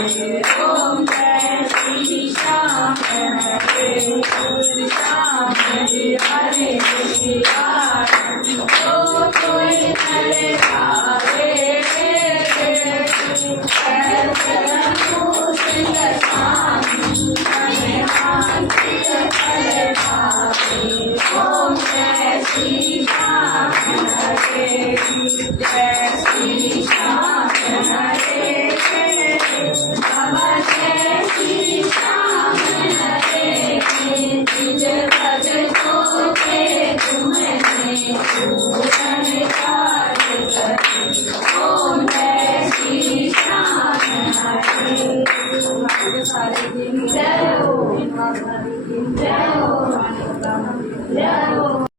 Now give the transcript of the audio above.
ओम जय श्री श्याम हरे श्याम हरे हरे तो कोई हरे भावे ओम जय श्री श्याम हरे जय श्री श्याम हरे बाबा जय श्री श्याम हरे निज भज को तुम्हें पूर्ण कार्य करे ओम जय श्री श्याम हरे सारे दिन जय हो जय हो जय हो